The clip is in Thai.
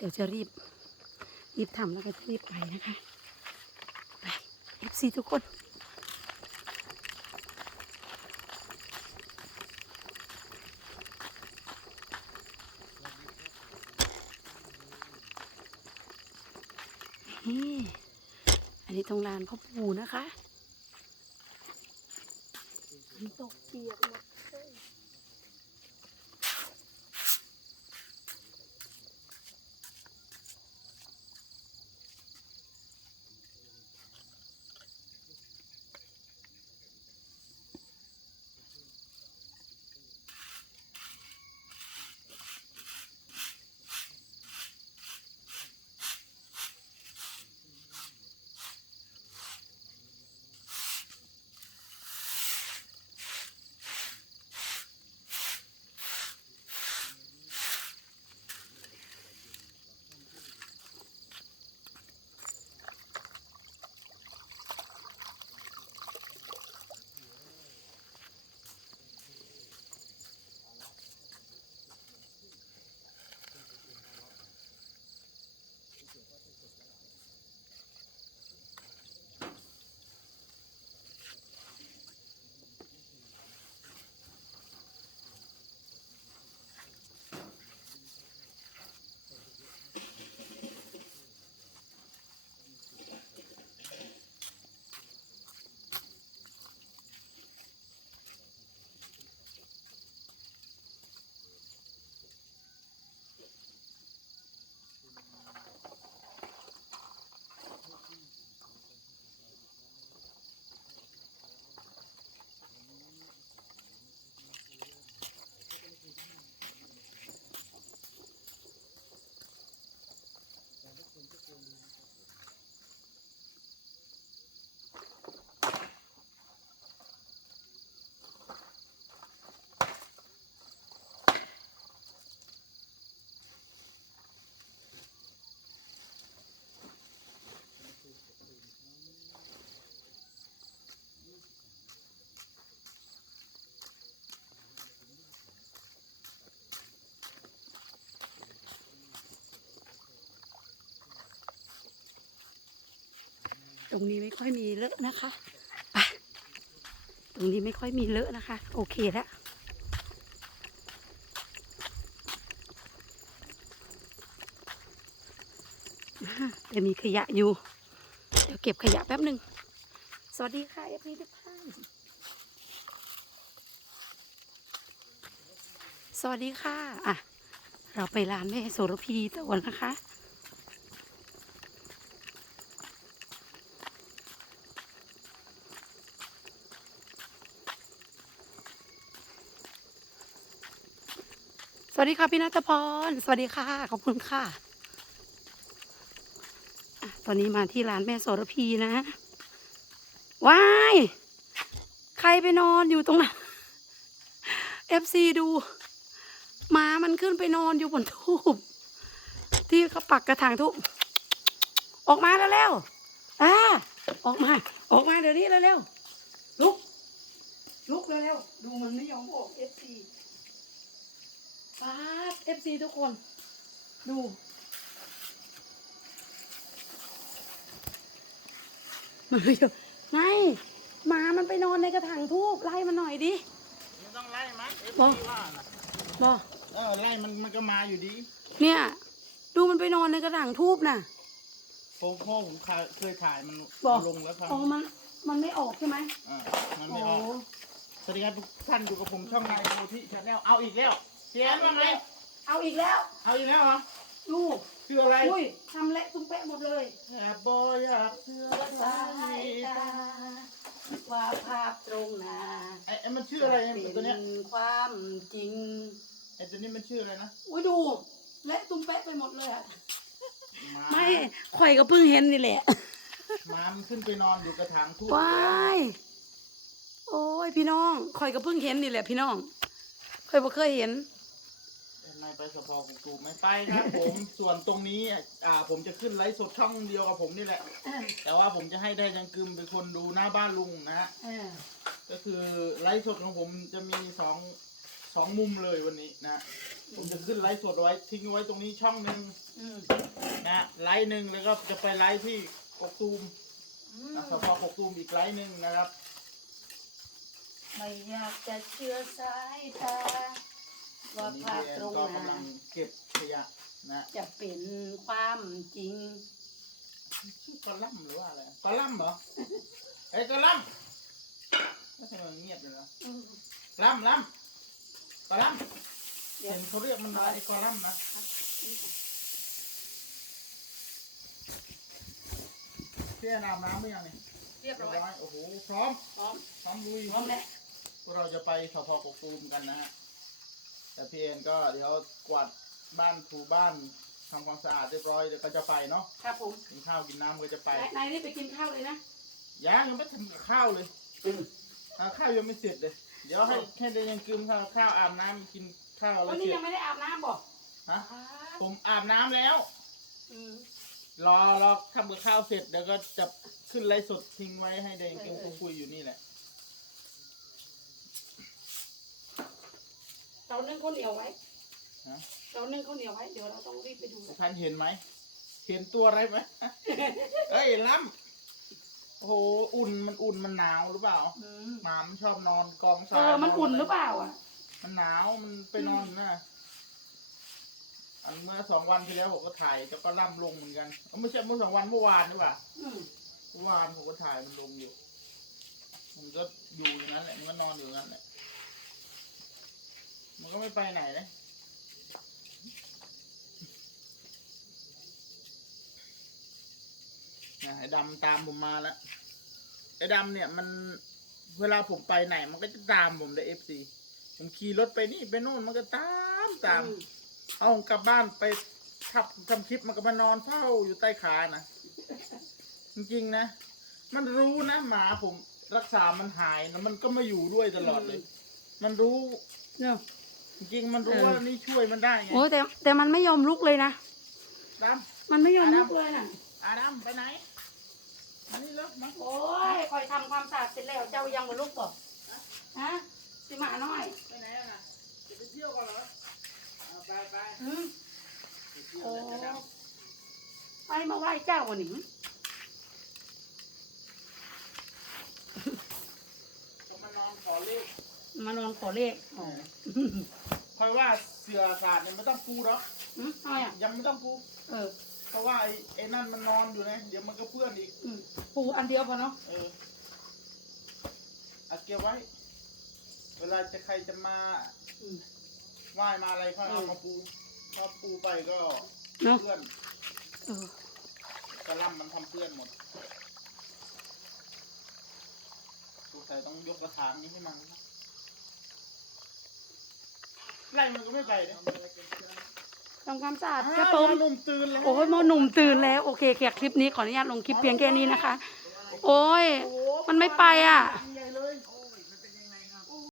เดี๋ยวจะรีบ รีบทำแล้วก็จะรีบไปนะคะ ไปเอฟซีทุกคนนี่อันนี้ตรงลานพ่อปู่นะคะตกเปียกหมด ตรงนี้ไม่ค่อยมีเลอะนะคะไปตรงนี้ไม่ค่อยมีเลอะนะคะ โอเคแล้วแต่มีขยะอยู่ เดี๋ยวเก็บขยะแป๊บหนึ่ง สวัสดีค่ะเอฟพีทุกท่านสวัสดีค่ะ อะ เราไปร้านแม่โสระพีต่อนะคะ วัสดีค่ะพี่นัทพร สวัสดีค่ะ ขอบคุณค่ะอะตอนนี้มาที่ร้านแม่โสระพีนะว้ายใครไปนอนอยู่ตรงนั้นเอฟซีดูหมามันขึ้นไปนอนอยู่บนทูบที่เขาปักกระถางทูบออกมาแล้วแล้วอ่าออกมา ออกมาเดี๋ยวนี้แล้วๆลุกลุกแล้วๆดูมันไม่ยอมออกเอฟซี ฟาดเอฟซีทุกคน ดู มันไม่ยอมไม่หมามันไปนอนในกระถางทูบไล่มันหน่อยดิไม่ต้องไล่มั้งเอฟบอซีว่านะบอเออไล่มันมันก็มาอยู่ดี เนี่ย ดูมันไปนอนในกระถางทูบน่ะผมพ่อผมเคยเคยถ่ายมันบอกลงแล้วครับอ๋อมันมันไม่ออกใช่ไหมอ่ามันโอ้ไม่ออกสวัสดีครับทุกท่านอยู่กับผมช่องนายโพธิชาแนลเอาอีกแล้ว เสียนว่าไงเอาอีกแล้ว เอาอีกแล้วเหรอดูคืออะไรอุ้ยทำเละตุ้มเป๊ะหมดเลยแอบบอยอยากเชื่อสายตาว่าภาพตรงหน้าไอ้ไอ้มันชื่ออะไรเนี่ยตัวเนี้ยเป็นความจริงไอ้ตัวนี้มันชื่ออะไรนะอุ้ยดูเละตุ้มเป๊ะไปหมดเลยอะหมาไม่ข่อยก็เพิ่งเห็นนี่แหละ หมามันขึ้นไปนอนอยู่กระถางทูบว้าย โอ้ยพี่น้องข่อยก็เพิ่งเห็นนี่แหละพี่น้องข่อยบ่เคยเห็น นายไปสพกุกูไม่ไปครับผม ส่วนตรงนี้อ่าผมจะขึ้นไลฟ์สดช่องเดียวกับผมนี่แหละ แต่ว่าผมจะให้ได้ยังกึมเป็นคนดูหน้าบ้านลุงนะฮะเออก็คือไลฟ์สดของผมจะมีสองสองมุมเลยวันนี้นะ ผมจะขึ้นไลฟ์สดไว้ทิ้งไว้ตรงนี้ช่องหนึ่งอืมนะไลฟ์หนึ่งแล้วก็จะไปไลฟ์ที่กกตูมอืมนะสพกกตูมอีกไลฟ์หนึ่งนะครับ ไม่อยากจะเชื่อสายตา ว่าวันนี้ภาพพี่แอนตรงก็หกำลัน้างเก็บขยะนะจะเป็นความจริงชื่อกอลัมน์หรือว่าอะไรกอลัมน์เหรอเอ้ยกอลัมน์ไม่ใช่มันเงียบเลยเหรออืมลัมลัมกอลัมน์เดี๋ยวเห็นเขาเรียกมันอะไรไอ้กอลัมน์นะพี่แอนอาบน้ำหรือยังเนี่ยเรียบร้อยโอ้โหพร้อมพร้อมพร้อมลุยพร้อมแล้วพวกเราจะไปสพกกตูมกันนะฮะ แต่พี่เอ็นก็เดี๋ยวกวาดบ้านถูบ้านทำความสะอาดเรียบร้อยเดี๋ยวก็จะไปเนาะครับผมกินข้าวกินน้ำก็จะไปนายนายรีบไปกินข้าวเลยนะยังยังไม่ทำกับข้าวเลยอ่าข้าวยังไม่เสร็จเลย เดี๋ยวให้แค่เดินยังกลืมข้าวข้าวอาบน้ำกินข้าวแล้วัวนนี้เสร็ยัจงไม่ได้อาบน้ำบอกฮะผมอาบน้ำแล้ว อืมรอรอทำกับข้าวเสร็จเดี๋ยวก็จะขึ้นไลฟ์สดทิ้งไว้ให้เดินกินคุยอยู่นี่แหละ เรานึ่งข้าวเหนียวไว้ฮะ เรานึ่งข้าวเหนียวไว้เดี๋ยวเราต้องรีบไปดูท่านเห็นไหม เห็นตัวอะไรไหม เอ้ยล้ำโอ้โหอุ่นมันอุ่นมันหนาวหรือเปล่าอืมหมามันชอบนอนกองทเอรายอมันอุ่นหรือเปล่าอะ มันหนาวมันไปนอนนะอันเมื่อสองวันที่แล้วผมก็ถ่ายจะก็ล่ำลงเหมือนกันเอ้าไม่ใช่เมื่อสองวันเมื่อวานนี่หว่า อืมเมื่อวานผมก็ถ่ายมันลงอยู่ มันก็อยู่อย่างนั้นแหละ มันก็นอนอยู่อย่างนั้นแหละ มันก็ไม่ไปไหนเลยนะไอ้ดำตามผมมาแล้ว ไอ้ดำเนี่ยมันเวลาผมไปไหน มันก็จะตามผมในเอฟซีผมขี่รถไปนี่ไปโน่นมันก็ตามตามอืมเอาผมกลับบ้านไปทับทำคลิปมันก็มานอนเฝ้าอยู่ใต้ขานะจริงๆนะ มันรู้นะหมาผมรักษามันหายนะมันก็มาอยู่ด้วยตลอดเลย มันรู้ เนาะ จริงๆมันรู้เออว่านี่ช่วยมันได้ไงโอ้ยแต่แต่มันไม่ยอมลุกเลยนะ ดมันไม่ยอมลุกเลยน่ะำอาดำไปไหนมานี่แล้วมาโอ้ยคอยทำความสะอาดเสร็จแล้วเจ้ายังมาลุกต่อฮะสิหมาน้อยไปไหนอะน่ะจะไปเที่ยวกันเหรอเอาไปไปอืมไปเที่ยวโอ้เลยนะไปมาไหว้เจ้าวันนี้ ก็มานอนขอเลข มานอนขอเลขอ๋อคอยว่าเสือศาสตร์เนี่ยไม่ต้องปูหรอกอืมเอาอย่างยังไม่ต้องปูเออ เพราะว่าไอ้ไอ้นั่นมันนอนอยู่นะเดี๋ยวมันก็เพื่อนอีก อืมปูอันเดียวพอเนาะ เออเอาเก็บไว้ เวลาจะใครจะมาอืม ไหว้มาอะไรค่อยเอาเออมาปูพอปูไปก็เนาะ เพื่อนเออ กระหลำมันทำเพื่อนหมดสงสัยต้องยกกระถางนี้ให้มัน ไล่มันก็ไม่ไปเลยทำความสะอาดอ้าวกระผมหนุ่มตื่นแล้วโอ้ยโมหนุ่มตื่นแล้ว โอเคแค่คลิปนี้ขออนุญาตลงคลิปเพียงแค่นี้นะคะ โอ้ย มันไม่ไปอะม